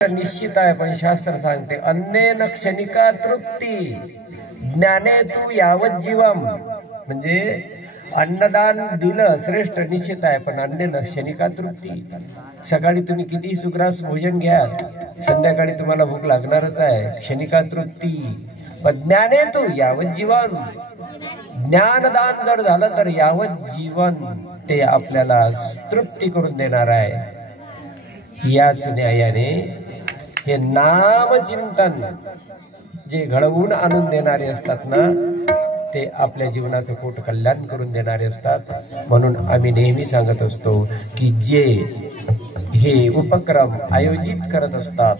निश्चित आहे, पण शास्त्र सांगते अन्नेन क्षणिका तृप्ती ज्ञाने तू यावत जीवम. म्हणजे अन्नदान दिलं श्रेष्ठ निश्चित आहे, पण अन्नेन क्षणिका तृप्ती. सकाळी तुम्ही किती सुग्रास भोजन घ्या, संध्याकाळी तुम्हाला भूक लागणारच आहे. क्षणिका तृप्ती. पण ज्ञाने तू यावत जीवन. ज्ञानदान जर झालं तर यावत जीवन ते आपल्याला तृप्ती करून देणार आहे. याच न्यायाने हे नामचिंतन जे घडवून आणून देणारे असतात ना, ते आपल्या जीवनाचं पोट कल्याण करून देणारे असतात. म्हणून आम्ही नेहमी सांगत असतो की जे हे उपक्रम आयोजित करत असतात,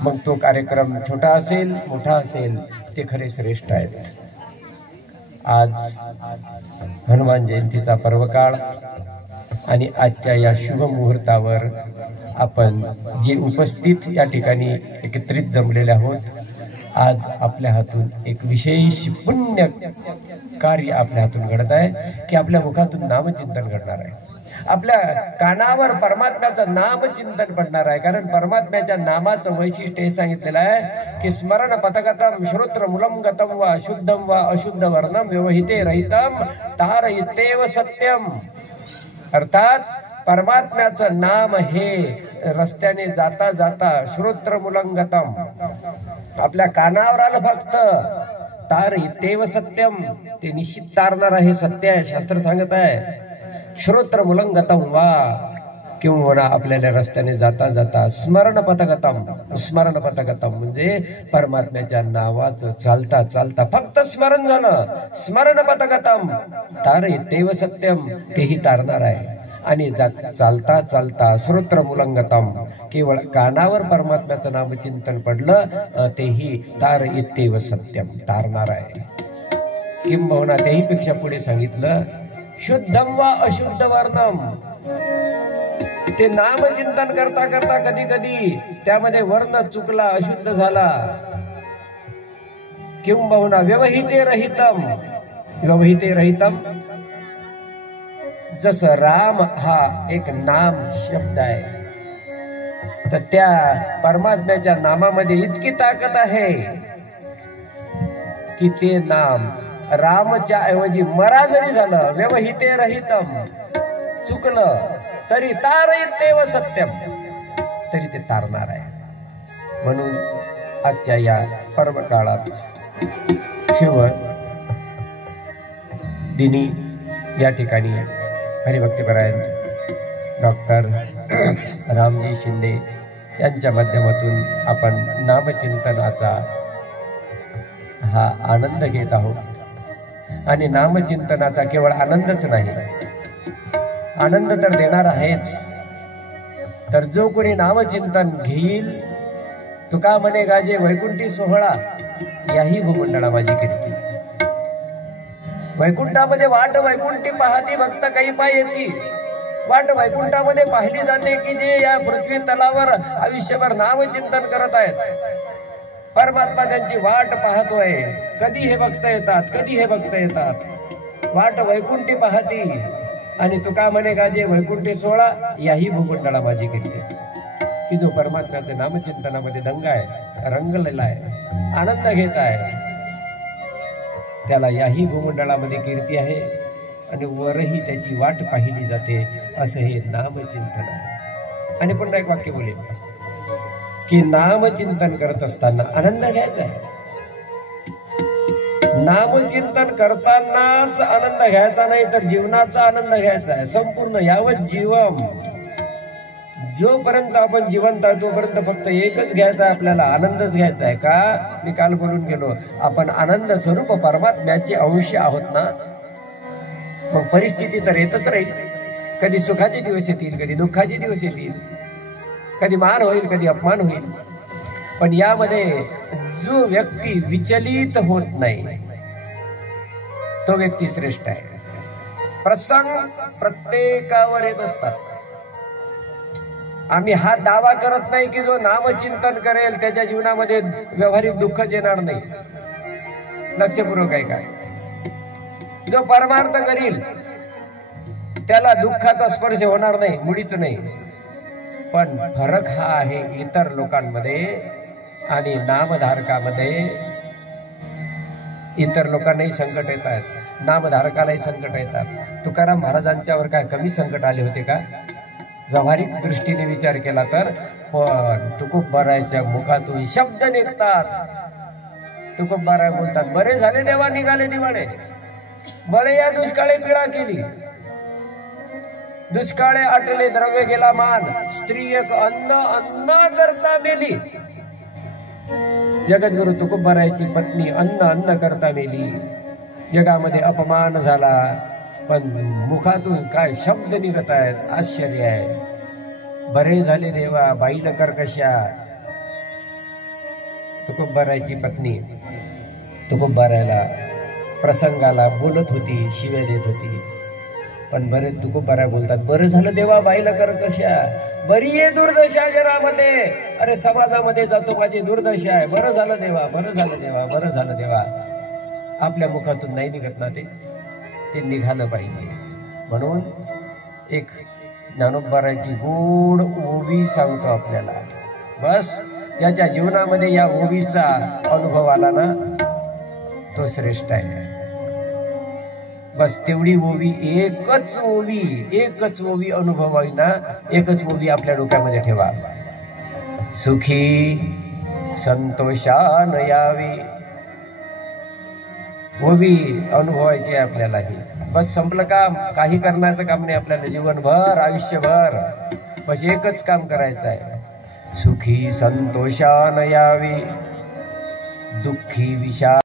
मग तो कार्यक्रम छोटा असेल मोठा असेल, ते खरे श्रेष्ठ आहेत. आज हनुमान जयंतीचा पर्वकाळ आणि आजच्या या शुभ मुहूर्तावर आपण जे उपस्थित या ठिकाणी एकत्रित जमलेले आहोत, आज आपल्या हातून एक विशेष पुण्य कार्य आपल्या हातून घडत आहे की आपल्या मुखातून नामचिंतन घडणार आहे. आपल्या कानावर परमात्म्याचं नामचिंतन पडणार आहे. कारण परमात्म्याच्या नामाचं वैशिष्ट्य हे सांगितलेलं आहे की स्मरण पथगतम श्रोत्र मूलम गतम वा शुद्धम वा अशुद्ध वर्णम व्यवहिते रहितम तारयितेव सत्यम. अर्थात परमात्म्याचं नाम हे रस्त्याने जाता जाता श्रोत्र मुलंगतम आपल्या कानावर आलं फक्त, तार इतेव सत्यम ते निश्चित तारणार आहे, सत्य आहे. शास्त्र सांगत आहे श्रोत्र मुलंगतम वा, किंवा आपल्याला रस्त्याने जाता जाता स्मरण पथगतम. स्मरण पथगतम म्हणजे परमात्म्याच्या नावाचं चालता चालता फक्त स्मरण झालं, स्मरण पथगतम तार इतेव सत्यम तेही तारणार आहे. आणि चालता चालता श्रोत्र मुलंगतम केवळ कानावर परमात्म्याचं नामचिंतन पडलं, तेही तार इतेव सत्यम तारणार आहे. किंबहुना तेही पेक्षा पुढे सांगितलं शुद्धम वा अशुद्ध वर्णम. ते नामचिंतन करता करता कधी कधी त्यामध्ये वर्ण चुकला, अशुद्ध झाला. किंबहुना व्यवहिते रहितम. व्यवहिते रहितम जसं राम हा एक नाम शब्द आहे, तर त्या परमात्म्याच्या नामामध्ये इतकी ताकद आहे की ते नाम रामच्या ऐवजी मरा जरी झालं, व्यवहिते रहितम चुकलं तरी तारयितेव सत्यम तरी ते तारणार आहे. म्हणून आजच्या या पर्व काळात शिव दिनी या ठिकाणी हरिभक्तीपरायण डॉक्टर रामजी शिंदे यांच्या माध्यमातून आपण नामचिंतनाचा हा आनंद घेत आहोत. आणि नामचिंतनाचा केवळ आनंदच नाही, आनंद तर देणार आहेच, तर जो कोणी नामचिंतन घेईल, तुका म्हणे गाजे वैकुंठी सोहळा याही भूमंडळा माझी कीर्ती. वैकुंठामध्ये वाट वैकुंठी पाहती भक्त काही पाय येती. वाट वैकुंठामध्ये पाहिली जाते की जे या पृथ्वी तलावर आयुष्यभर नामचिंतन करत आहेत. परमात्मा त्यांची वाट पाहतोय, कधी हे भक्त येतात, कधी हे भक्त येतात. वाट वैकुंठी पाहती आणि तुका म्हणे गाजे वैकुंठी सोहळा याही भूमंडळा माझी कीर्ती. की जो परमात्म्याच्या नामचिंतनामध्ये दंग आहे, रंगलेला आहे, आनंद घेत आहे, त्याला याही भूमंडळामध्ये कीर्ती आहे आणि वरही त्याची वाट पाहिली जाते. असं हे नामचिंतन आहे. आणि पुन्हा एक वाक्य बोलेल की नामचिंतन करत असताना आनंद घ्यायचा आहे. नामचिंतन करतानाच आनंद घ्यायचा नाही, तर जीवनाचा आनंद घ्यायचा आहे संपूर्ण यावत जीवम. जोपर्यंत आपण जिवंत आहे तोपर्यंत फक्त एकच घ्यायचा आहे, आपल्याला आनंदच घ्यायचा आहे. का? मी काल बोलून गेलो, आपण आनंद स्वरूप परमात्म्याचे अंश आहोत ना. मग परिस्थिती तर येतच राहील. कधी सुखाचे दिवस येतील, कधी दुःखाचे दिवस येतील, कधी मान होईल, कधी अपमान होईल. पण यामध्ये जो व्यक्ती विचलित होत नाही तो व्यक्ती श्रेष्ठ आहे. प्रसंग प्रत्येकावर येत असतात. आम्ही हा दावा करत नाही की जो नामचिंतन करेल त्याच्या जीवनामध्ये व्यावहारिक दुःखच येणार नाही. लक्षपूर्वक आहे काय? जो परमार्थ करील त्याला दुःखाचा स्पर्श होणार नाही, मुळीच नाही. पण फरक हा आहे इतर लोकांमध्ये आणि नामधारकामध्ये. इतर लोकांनाही संकट येतात, नामधारकालाही संकट येतात. तुकाराम महाराजांच्यावर काय कमी संकट आले होते का? व्यावहारिक दृष्टीने विचार केला तर. पण तुकोबारायच्या मुखातून शब्द निघतात. तुकोबाराय बोलतात, बरे झाले देवा निघाले दिवाळे, बळे या दुष्काळे पिळा केली, दुष्काळे आटले द्रव्य गेला मान, स्त्री एक अन्न करता मेली. जगद्गुरु तुकोबारायची पत्नी अन्न करता मेली. जगामध्ये अपमान झाला, पण मुखातून काय शब्द निघत आहेत, आश्चर्य आहे. बरे झाले देवा बाईल कर्कशा. तुकोबारायची पत्नी तुकोबारायला प्रसंगाला बोलत होती, शिव्या देत होती. पण बरे तुकोबाराय बोलतात, बरं झालं देवा बाईल कर्कशा, बरी आहे दुर्दशा जगामध्ये. अरे समाजामध्ये जातो माझी दुर्दशा आहे, बरं झालं देवा, बरं झालं देवा, बरं झालं देवा. आपल्या मुखातून नाही निघत ना, ते निघालं पाहिजे. म्हणून एक ज्ञानोबारायची गोड ओवी सांगतो आपल्याला. बस याच्या जीवनामध्ये या ओवीचा अनुभव आला ना, तो श्रेष्ठ आहे. बस तेवढी ओवी, एकच ओवी अनुभव ना, एकच ओवी आपल्या डोक्यामध्ये ठेवा. सुखी संतोषान यावी, ओवी अनुभवायची आपल्याला. ही बस संपलं काम. काही करण्याचं काम नाही आपल्याला जीवनभर, आयुष्यभर. बस एकच काम करायचं आहे. सुखी संतोषान यावी, दुःखी विषा